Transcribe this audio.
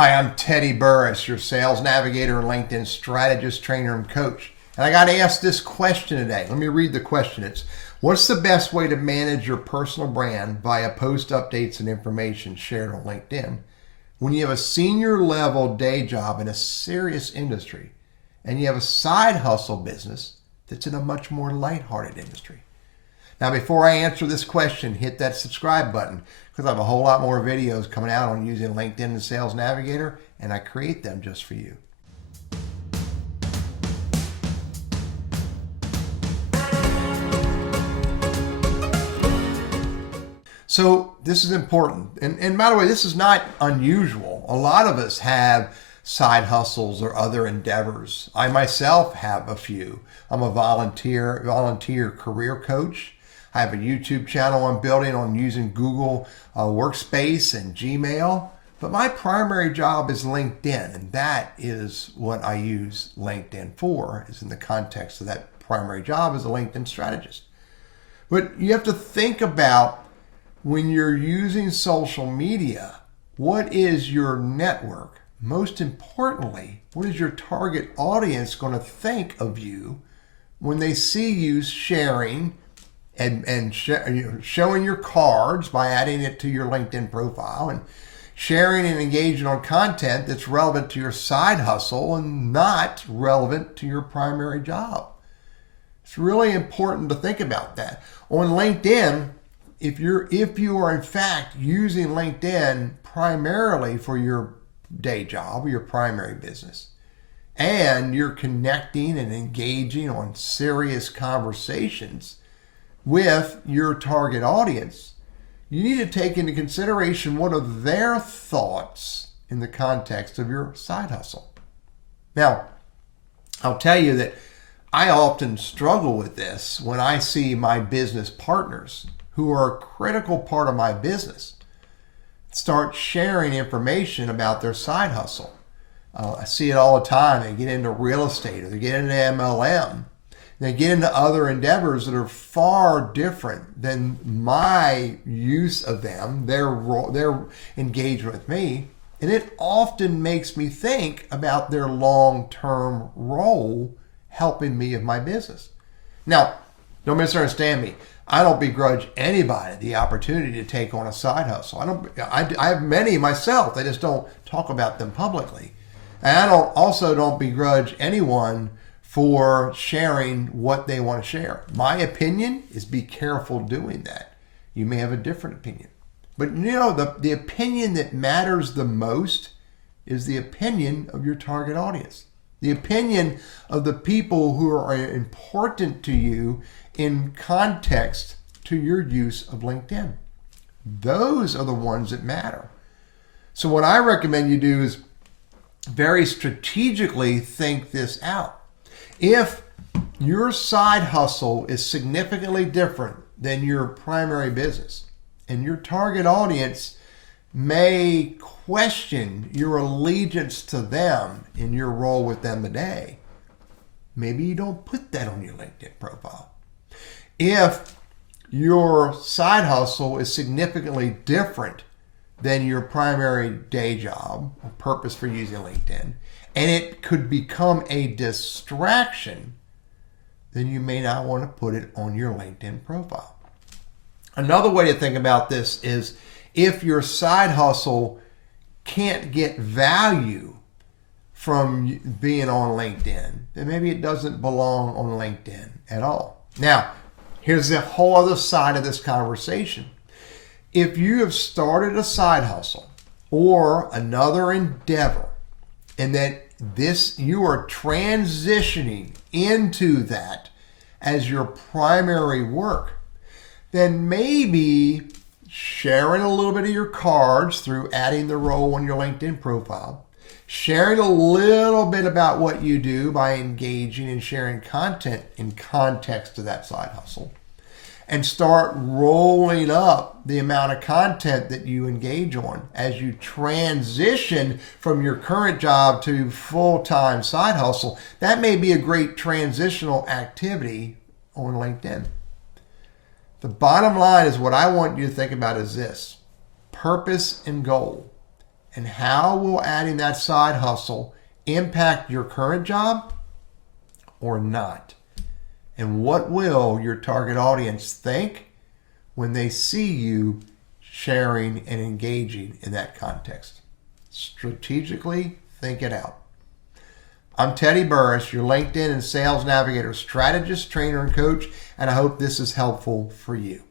Hi, I'm Teddy Burriss, your sales navigator and LinkedIn strategist, trainer, and coach. And I got asked this question today. Let me read the question. It's, what's the best way to manage your personal brand via post updates and information shared on LinkedIn when you have a senior level day job in a serious industry and you have a side hustle business that's in a much more lighthearted industry? Now, before I answer this question, hit that subscribe button because I have a whole lot more videos coming out on using LinkedIn and Sales Navigator, and I create them just for you. So this is important. And by the way, this is not unusual. A lot of us have side hustles or other endeavors. I myself have a few. I'm a volunteer career coach. I have a YouTube channel I'm building on using Google Workspace and Gmail. But my primary job is LinkedIn, and that is what I use LinkedIn for, is in the context of that primary job as a LinkedIn strategist. But you have to think about, when you're using social media, what is your network? Most importantly, what is your target audience going to think of you when they see you sharing and showing your cards by adding it to your LinkedIn profile and sharing and engaging on content that's relevant to your side hustle and not relevant to your primary job? It's really important to think about that. On LinkedIn, if you are in fact using LinkedIn primarily for your day job or your primary business, and you're connecting and engaging on serious conversations with your target audience, you need to take into consideration what are their thoughts in the context of your side hustle. Now, I'll tell you that I often struggle with this when I see my business partners, who are a critical part of my business, start sharing information about their side hustle. I see it all the time. They get into real estate, or they get into MLM. They get into other endeavors that are far different than my use of them, their engagement with me. And it often makes me think about their long-term role helping me in my business. Now, don't misunderstand me. I don't begrudge anybody the opportunity to take on a side hustle. I have many myself. I just don't talk about them publicly. And I also don't begrudge anyone for sharing what they want to share. My opinion is, be careful doing that. You may have a different opinion. But you know, the opinion that matters the most is the opinion of your target audience. The opinion of the people who are important to you in context to your use of LinkedIn. Those are the ones that matter. So what I recommend you do is very strategically think this out. If your side hustle is significantly different than your primary business, and your target audience may question your allegiance to them in your role with them today, maybe you don't put that on your LinkedIn profile. If your side hustle is significantly different than your primary day job or purpose for using LinkedIn, and it could become a distraction, then you may not want to put it on your LinkedIn profile. Another way to think about this is, if your side hustle can't get value from being on LinkedIn, then maybe it doesn't belong on LinkedIn at all. Now, here's the whole other side of this conversation. If you have started a side hustle or another endeavor, and that you are transitioning into that as your primary work, then maybe sharing a little bit of your cards through adding the role on your LinkedIn profile, sharing a little bit about what you do by engaging and sharing content in context to that side hustle, and start rolling up the amount of content that you engage on as you transition from your current job to full-time side hustle. That may be a great transitional activity on LinkedIn. The bottom line is, what I want you to think about is this: purpose and goal. And how will adding that side hustle impact your current job or not? And what will your target audience think when they see you sharing and engaging in that context? Strategically think it out. I'm Teddy Burriss, your LinkedIn and Sales Navigator strategist, trainer, and coach, and I hope this is helpful for you.